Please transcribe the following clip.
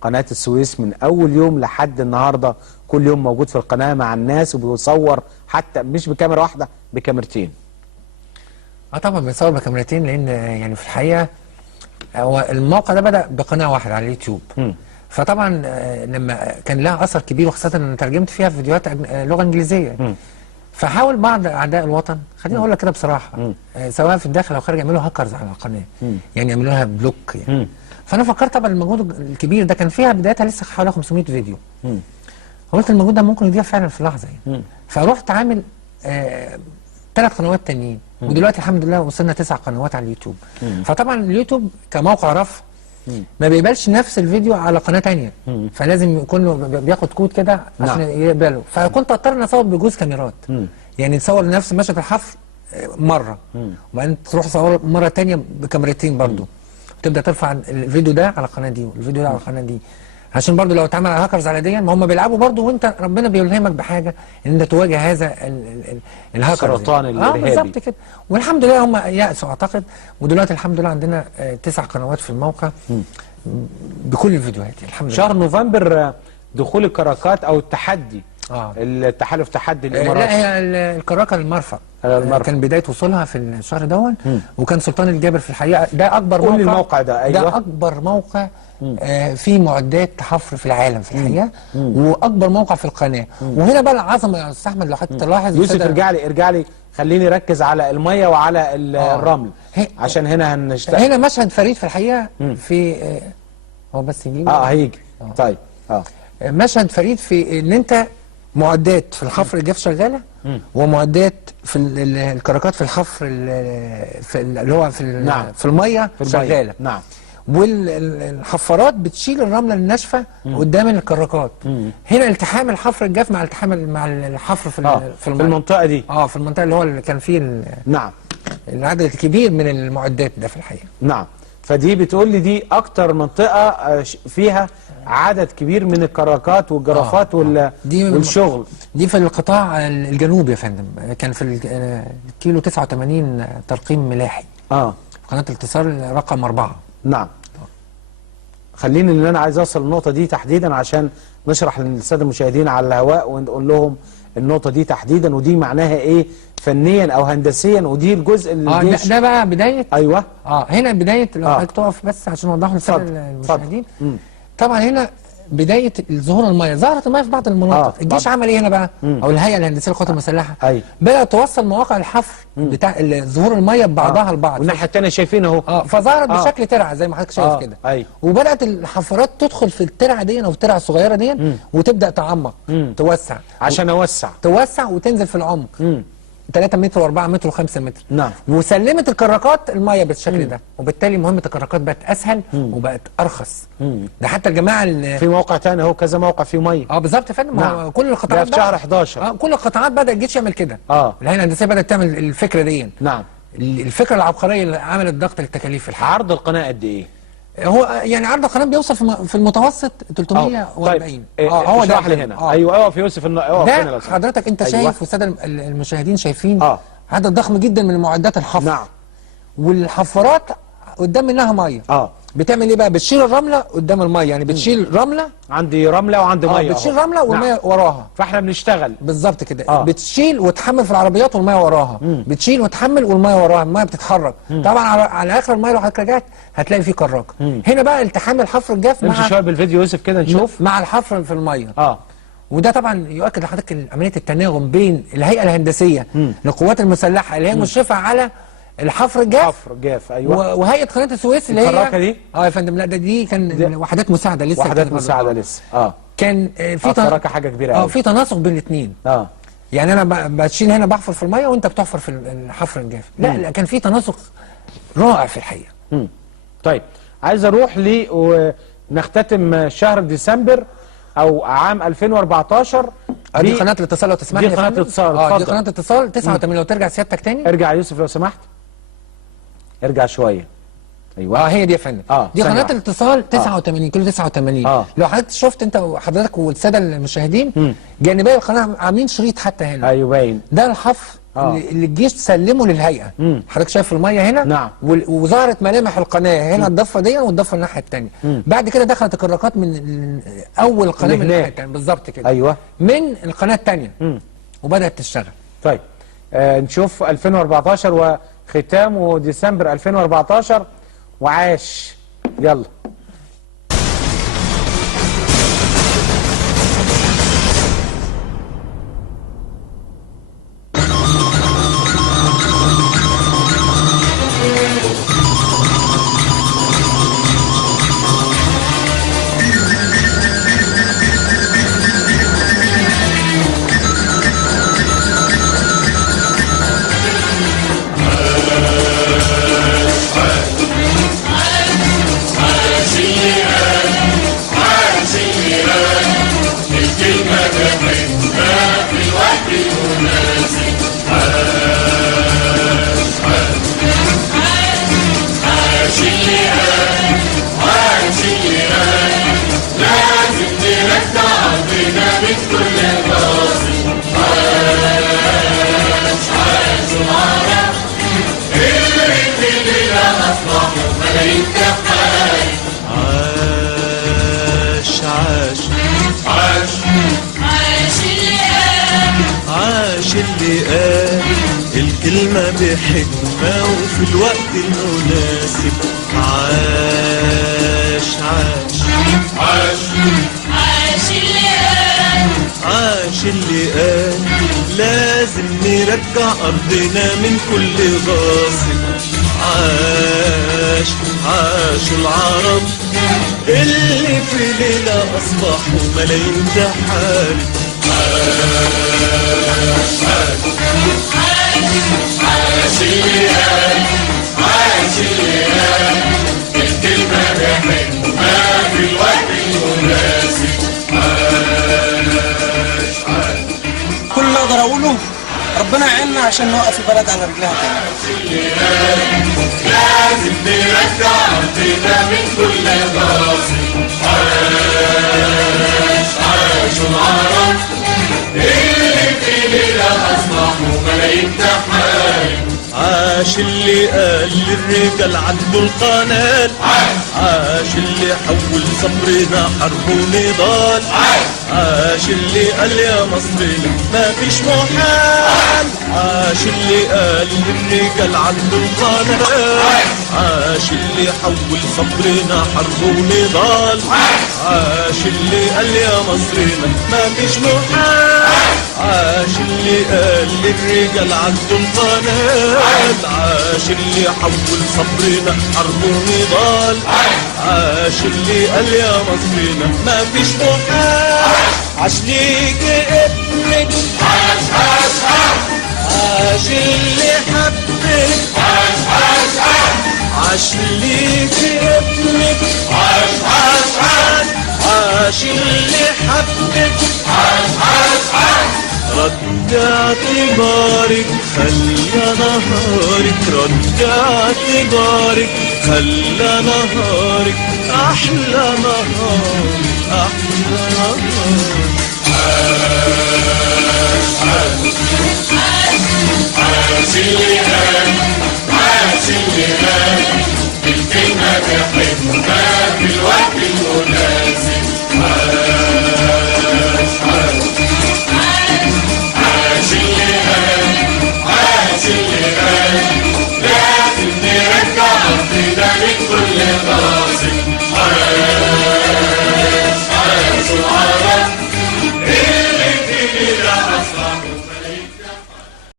قناه السويس من اول يوم لحد النهارده كل يوم موجود في القناه مع الناس وبيصور حتى مش بكاميرا واحده بكاميرتين. طبعا بنصور بكاميرتين لان يعني في الحقيقه هو الموقع ده بدأ بقناه واحده على اليوتيوب. فطبعا لما كان لها اثر كبير وخاصه ان ترجمت فيها فيديوهات لغه انجليزيه. فحاول بعض اعداء الوطن، خليني اقول لك كده بصراحه، سواء في الداخل او خارج، يعملوا هاكرز على القناه. يعني يعملوا لها بلوك يعني. فانا فكرت طبعا المجهود الكبير ده كان فيها بدايتها لسه حوالي 500 فيديو. قلت المجهود ده ممكن يضيع فعلا في لحظه يعني. فروحت عامل 3 قنوات تانيين، ودلوقتي الحمد لله وصلنا 9 قنوات على اليوتيوب. فطبعا اليوتيوب كموقع رفع ما بيقبلش نفس الفيديو على قناه ثانيه، فلازم يكون بياخد كود كده عشان يقبله. فكنت اضطر ان اصور بجوز كاميرات، يعني تصور نفس مشهد الحفر مره وبعدين تروح تصور مره ثانيه بكاميرتين برضو، وتبدا ترفع الفيديو ده على القناه دي والفيديو ده على القناه دي، عشان برضو لو اتعمل على هاكرز على دي ما هم بيلعبوا برضو، وانت ربنا بيلهمك بحاجه ان انت تواجه هذا الهاكرز، السرطان الارهابي. بالظبط كده. والحمد لله هم يأسوا اعتقد، ودلوقتي الحمد لله عندنا 9 قنوات في الموقع بكل الفيديوهات الحمد لله. شهر نوفمبر دخول الكراكات او التحدي، التحالف تحدي الامارات. لا هي الكراكه المرفأ كان بدايه وصولها في الشهر دون، وكان سلطان الجابر في الحقيقه ده اكبر موقع. الموقع ده ايوه ده اكبر موقع فيه معدات حفر في العالم في الحقيقه، واكبر موقع في القناه. وهنا بقى العظمه يا استاذ احمد، لو حضرتك تلاحظ يوسف ارجع لي خليني ركز على الميه وعلى الرمل عشان هنا هنشتغل. هنا مشهد فريد في الحقيقه في هو بس يجي هيجي طيب مشهد فريد في ان انت معدات في الحفر الجاف شغاله، ومعدات في الكراكات في الحفر في اللي هو في نعم. في الميه شغاله. نعم. والحفارات بتشيل الرمله الناشفه قدام الكراكات. هنا التحام الحفر الجاف مع مع الحفر في المنطقه دي. في المنطقه اللي هو كان فيه نعم العدد الكبير من المعدات ده في الحقيقه. نعم. فدي بتقول لي دي اكتر منطقه فيها عدد كبير من الكراكات والجرافات والشغل. دي في القطاع الجنوبي يا فندم، كان في الكيلو 89 ترقيم ملاحي. قناه الاتصال رقم 4. نعم. خليني ان انا عايز اوصل النقطه دي تحديدا عشان نشرح للساده المشاهدين على الهواء ونقول لهم النقطه دي تحديدا ودي معناها ايه فنيا او هندسيا، ودي الجزء اللي ده بقى بدايه. ايوه هنا بدايه. لو حضرتك تقف بس عشان اوضح للساده المشاهدين. طبعا هنا بدايه ظهور الميه، ظهرت الميه في بعض المناطق. الجيش عمل ايه هنا بقى؟ او الهيئه الهندسيه للقوات المسلحه بدات توصل مواقع الحفر بتاع ظهور الميه ببعضها البعض. والناحيه الثانيه شايفين اهو. فظهرت بشكل ترعه زي ما حضرتك شايف كده. وبدات الحفارات تدخل في الترعه دي او الترعه الصغيره دي وتبدا تعمق توسع عشان توسع وتنزل في العمق 3 متر و4 متر و5 متر. نعم. وسلمت الكراكات الميه بالشكل ده، وبالتالي مهمه الكراكات بقت اسهل وبقت ارخص. ده حتى الجماعه اللي في موقع ثاني اهو، كذا موقع فيه ميه. بالظبط يا فندم. نعم. كل القطاعات ده في شهر 11 كل القطاعات بدا الجيش يعمل كده. الهيئه الهندسيه بدات تعمل الفكره دي. نعم. الفكره العبقريه اللي عملت ضغط للتكاليف في الحياه. عرض القناه قد ايه؟ هو يعني عرض القناه بيوصل في المتوسط 340. هو ده هنا. ايوه اقف يا يوسف، اقف هنا لو حضرتك انت شايف والساده المشاهدين شايفين عدد ضخم جدا من معدات الحفر. نعم. والحفارات قدام منها ميه. بتعمل ايه بقى؟ بتشيل الرمله قدام الميه، يعني بتشيل رمله، عندي رمله وعندي ميه. بتشيل رمله والميه وراها، فاحنا بنشتغل بالظبط كده. بتشيل وتحمل في العربيات والميه وراها. بتشيل وتحمل والميه وراها، الميه بتتحرك. طبعا على اخر الميه لو حضرتك رجعت هتلاقي فيه كراكه. هنا بقى التحام الحفر الجاف نمشي شويه بالفيديو يوسف كده نشوف مع الحفر في الميه. وده طبعا يؤكد لحضرتك عمليه التناغم بين الهيئه الهندسيه للقوات المسلحه اللي هي مشرفه على الحفر الجاف. ايوه. وهيئه قناه السويس اللي هي الكراكه دي. يا فندم. لا دي كان وحدات مساعده لسه. وحدات مساعده لسه. كان في الكراكه حاجه كبيره قوي. في تناسق بين الاثنين. يعني انا بشيل هنا بحفر في الميه وانت بتحفر في الحفر الجاف. لا كان في تناسق رائع في الحقيقه. طيب عايز اروح ونختتم شهر ديسمبر او عام 2014. دي قناه الاتصال لو تسمح لي. دي قناه الاتصال. دي قناه اتصال 89. لو ترجع سيادتك تاني. ارجع يا يوسف لو سمحت. ارجع شويه. ايوه. هي دي يا فندم. دي قناه الاتصال 89 كيلو 89. لو حضرتك شفت انت وحضرتك والساده المشاهدين جانبي القناه عاملين شريط حتى هنا. ايوه باين. ده الحفر اللي الجيش سلمه للهيئه. حضرتك شايف الميه هنا؟ نعم. وظهرت ملامح القناه هنا، الضفه دي والضفه الناحيه الثانيه. بعد كده دخلت الكراكات من اول القناه من الناحيه الثانيه بالظبط كده. ايوه، من القناه الثانيه وبدات تشتغل. طيب نشوف 2014 وختامه ديسمبر 2014 وعاش. يلا. عاش اللي قال الكلمة بحكمة وفي الوقت المناسب. عاش عاش عاش عاش اللي قال، عاش اللي قال لازم نرجع أرضنا من كل غاصب. عاش عاش العرب اللي في ليلة أصبحوا ملايين تحارب. عاش اللي قال، عاش اللي قال الكلمة بحكمة في الوقت المناسب. كل اللي اقدر اقوله ربنا يعيننا عشان نوقف البلد على رجلها تاني. لازم نرجع أرضنا من كل غاصب. عاش العرب اللي في ليلة أصبحوا ملايين تحارب. عاش اللي قال للرجال عدوا القناة. عاش اللي حول صبرنا حرب ونضال. عاش اللي قال يا مصرنا ما فيش محال. عاش اللي قال للرجال عدوا القناة. عاش اللي حول صبرنا حرب ونضال. عاش اللي قال يا مصرنا ما فيش محال. عاش اللي قال للرجال عدوا القناة. عاش اللي حول صبرنا حرب ونضال. عاش اللي قال يا مصرنا ما فيش محال. عاش ليك ابنك، عاش عاش عاش. عاش اللي حبك، عاش عاش عاش. عاش ليك ابنك، عاش عاش عاش. عاش اللي حبك، عاش عاش عاش. رجع اعتبارك خلى نهارك، رجع اعتبارك خلى نهارك أحلى نهار، أحلى نهار. عاش اللي قال، عاش اللي قال الكلمة بحكمة في